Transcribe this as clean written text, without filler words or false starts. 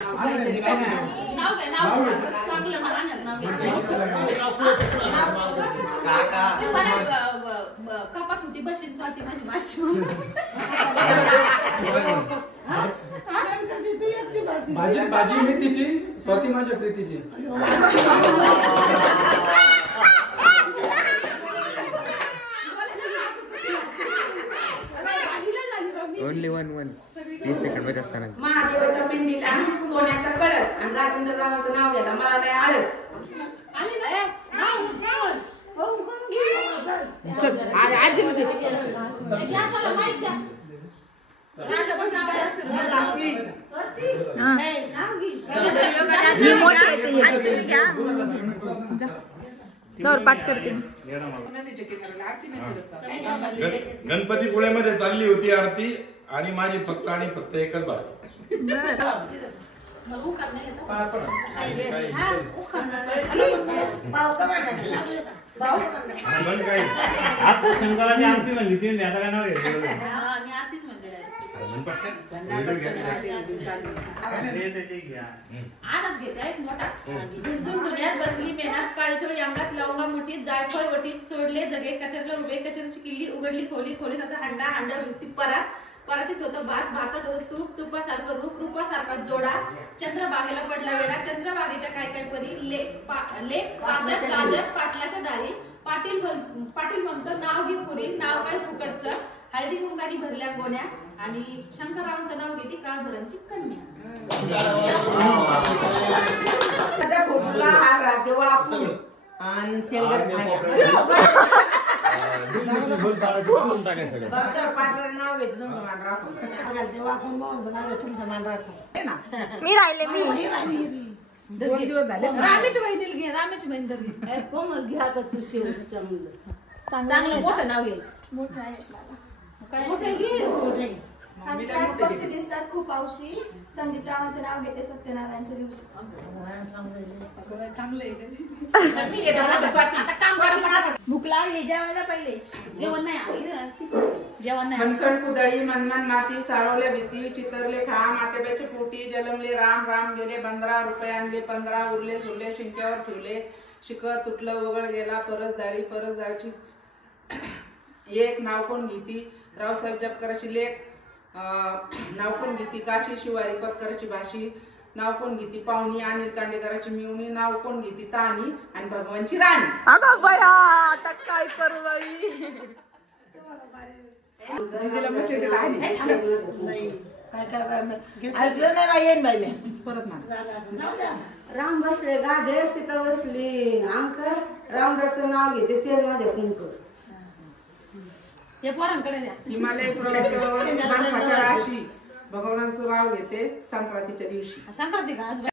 कपात होती बशीन स्वाती माझी माशी भाजी मेथीची स्वाती माझ्या प्रीतीची ओनली वन 30 सेकंड बस असताना महादेवाच्या पिंडीला सोन्याचा कळस आणि राजेंद्र रावाचं नाव घ्यायला मला नाही आळस आली ना राजा पण नाव पाठ करते गणपतीपुळेमध्ये चालली होती आरती आणि माझी फक्त आणि फक्त एकच भाजी आता शंकराची आरती म्हणली ती आता काय नाव मी आरतीच म्हणले आनच घेते मोठा झुंझुण्यात बसली मेनात काळीचोळी अंगात लवंगा मुठीत जायफळ वटीत सोडले जगे कचरले उभे कचरची किल्ली उघडली खोली खोलीत होता हांडा वृत्ती परातीत होतं भातात होतं तुपासारखं रूपासारखा जोडा चंद्रबागेला पडला वेळा चंद्रबागेच्या काय परी लेख गाजत पाटलाच्या दारी पाटील म्हणतो नाव घे पुरी नाव काय फुकटचं हळदी कुंकानी भरल्या गोण्या आणि शंकररावांचं नाव घेते काळभरांची कन्या मी राहिले दोन दिवस झाले रामेची बहिणीला घे रामेची बहीण कोमल घ्या आता तू शेवटच्या मुलं चांगलं मोठं नाव घ्यायचं मोठं आहे पक्षी दिसतात खूप औशी संदीप रावांचं नाव घेते सत्यनारायणच्या दिवशी भूक लागली जेवायला पहिले जेवण नाही जेवण नाही मनकण कुदळी मनमन माती सारवल्या भीती चितरले खा मातेब्याचे पोटी जलमले राम गेले 15 रुपये आणले 15 उरले सुरले शिंक्यावर ठेवले शिकत तुटलं वगळ गेला परसदारीची एक नाव कोण गीती रावसाहेब जपकराची लेख नाव कोण गीती काशी शिवारी पत्कराची भाषी नाव कोण गीती पाहुणी अनिल कांडेकराची मिवणी नाव कोण गीती ताणी आणि भगवानची राणी आता काय करू बाई ऐकलं नाही बाई येईन बाई मी परत राम बसले गाधे सीता बसली आमकर रामदासचं नाव घेते तेच माझ्या कुंकर हे पोरांकडे द्या हिमालय पर्वतावर राशी भगवानाचं नाव घेते संक्रांतीच्या दिवशी संक्रांती का आज